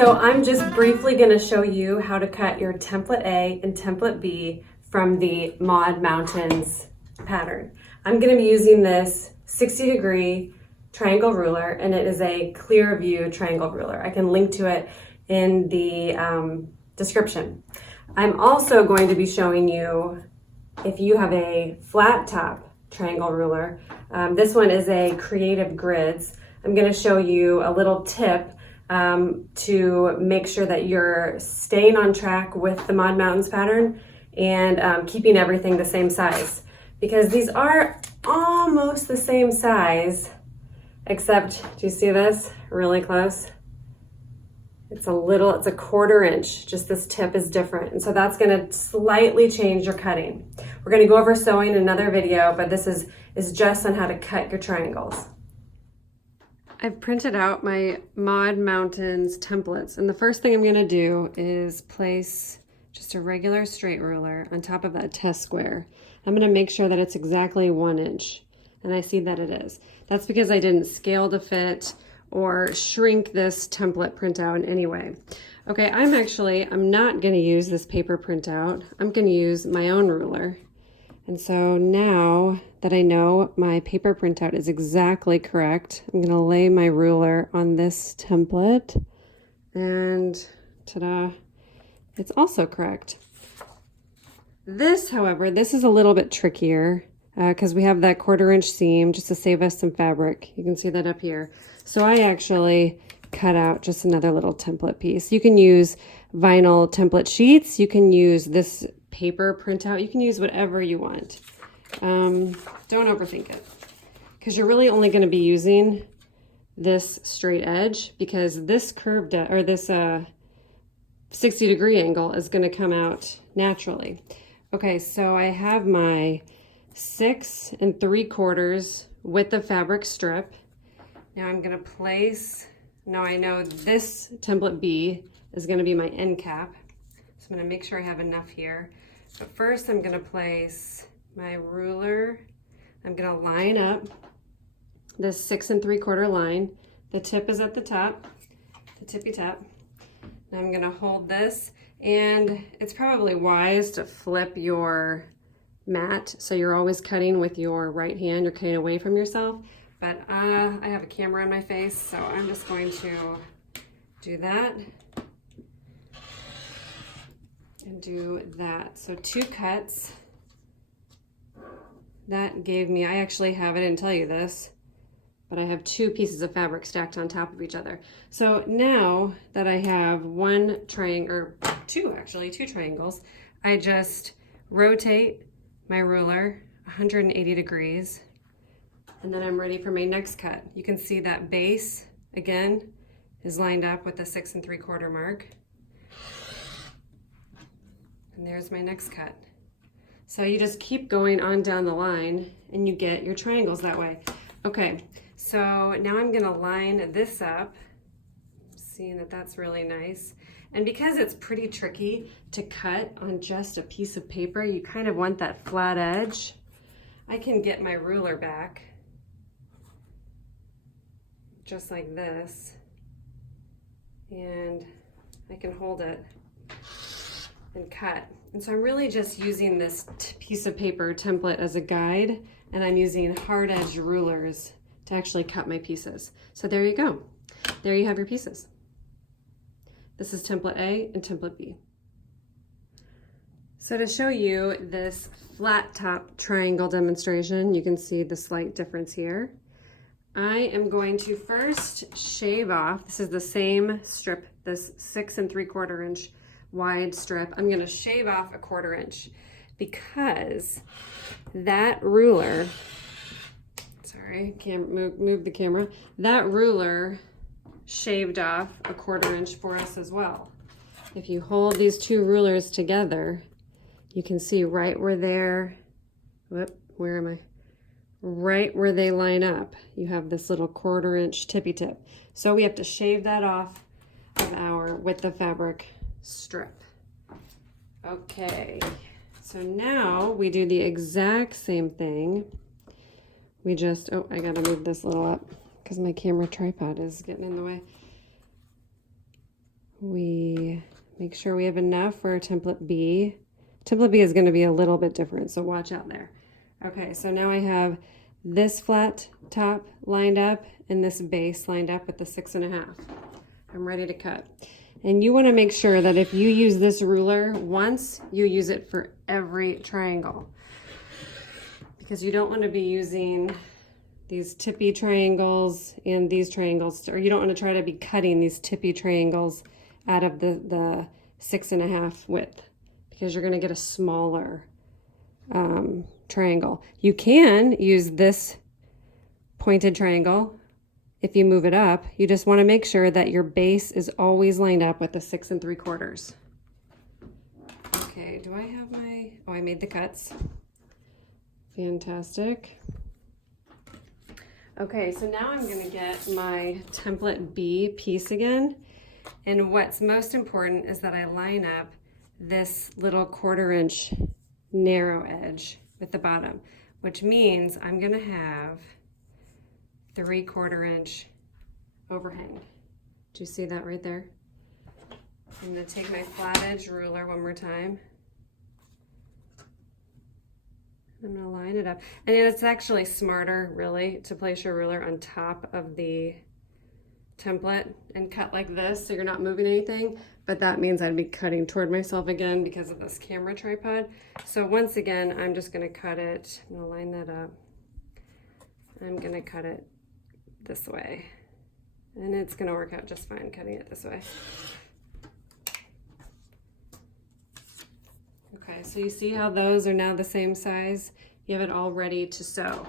So I'm just briefly going to show you how to cut your template A and template B from the Maud Mountains pattern. I'm going to be using this 60-degree triangle ruler, and it is a clear view triangle ruler. I can link to it in the description. I'm also going to be showing you if you have a flat top triangle ruler. This one is a Creative Grids. I'm going to show you a little tip to make sure that you're staying on track with the Maud Mountains pattern and keeping everything the same size, because these are almost the same size, except, do you see this really close? It's a 1/4 inch, just this tip is different. And so that's gonna slightly change your cutting. We're gonna go over sewing in another video, but this is just on how to cut your triangles. I've printed out my Maud Mountains templates, and the first thing I'm gonna do is place just a regular straight ruler on top of that test square. I'm gonna make sure that it's exactly 1 inch, and I see that it is. That's because I didn't scale to fit or shrink this template printout in any way. Okay, I'm not gonna use this paper printout. I'm gonna use my own ruler. And so now that I know my paper printout is exactly correct, I'm gonna lay my ruler on this template, and ta-da, it's also correct. This, however, this is a little bit trickier because we have that 1/4 inch seam just to save us some fabric. You can see that up here. So I actually cut out just another little template piece. You can use vinyl template sheets. You can use this paper printout. You can use whatever you want. Don't overthink it, because you're really only going to be using this straight edge, because this curved or this 60-degree angle is going to come out naturally. Okay, so I have my 6 3/4 width of fabric strip. Now I'm going to place, now I know this template B is going to be my end cap. So I'm going to make sure I have enough here. But first I'm going to place my ruler. I'm going to line up this 6 3/4 line. The tip is at the top, the tippy top. Now I'm going to hold this, and it's probably wise to flip your mat so you're always cutting with your right hand. You're cutting away from yourself. But I have a camera in my face, so I'm just going to do that and do that. So 2 cuts. That gave me, I actually have, I didn't tell you this, but I have 2 pieces of fabric stacked on top of each other. So now that I have 1 triangle, or 2 triangles, I just rotate my ruler 180 degrees. And then I'm ready for my next cut. You can see that base, again, is lined up with the 6 3/4 mark. And there's my next cut. So you just keep going on down the line, and you get your triangles that way. Okay, so now I'm gonna line this up, seeing that that's really nice. And because it's pretty tricky to cut on just a piece of paper, you kind of want that flat edge. I can get my ruler back, just like this, and I can hold it and cut. And so I'm really just using this piece of paper template as a guide, and I'm using hard edge rulers to actually cut my pieces. So there you go. There you have your pieces. This is template A and template B. So to show you this flat top triangle demonstration, you can see the slight difference here. I am going to first shave off, this is the same strip, this 6 3/4 inch wide strip. I'm going to shave off 1/4 inch because that ruler, sorry, can't move the camera, that ruler shaved off 1/4 inch for us as well. If you hold these 2 rulers together, you can see right where they're, where am I? Right where they line up, you have this little 1/4 inch tippy tip. So we have to shave that off of our width of fabric strip. Okay, so now we do the exact same thing. We just, oh, I gotta move this little up because my camera tripod is getting in the way. we make sure we have enough for our template B. Template B is going to be a little bit different, so watch out there. Okay, so now I have this flat top lined up and this base lined up with the 6.5. I'm ready to cut. And you want to make sure that if you use this ruler once, you use it for every triangle. Because you don't want to be using these tippy triangles and these triangles, or you don't want to try to be cutting these tippy triangles out of the 6.5 width, because you're going to get a smaller triangle. You can use this pointed triangle if you move it up. You just want to make sure that your base is always lined up with the 6 3/4. Okay, do I have my, oh, I made the cuts. Fantastic. Okay, so now I'm going to get my template B piece again. And what's most important is that I line up this little 1/4 inch narrow edge with the bottom, which means I'm going to have 3/4 inch overhang. Do you see that right there? I'm going to take my flat edge ruler one more time. I'm going to line it up. And it's actually smarter, really, to place your ruler on top of the template and cut like this so you're not moving anything. But that means I'd be cutting toward myself again because of this camera tripod. So once again, I'm just going to cut it. I'm going to line that up. I'm going to cut it this way. And it's going to work out just fine cutting it this way. Okay, so you see how those are now the same size? You have it all ready to sew.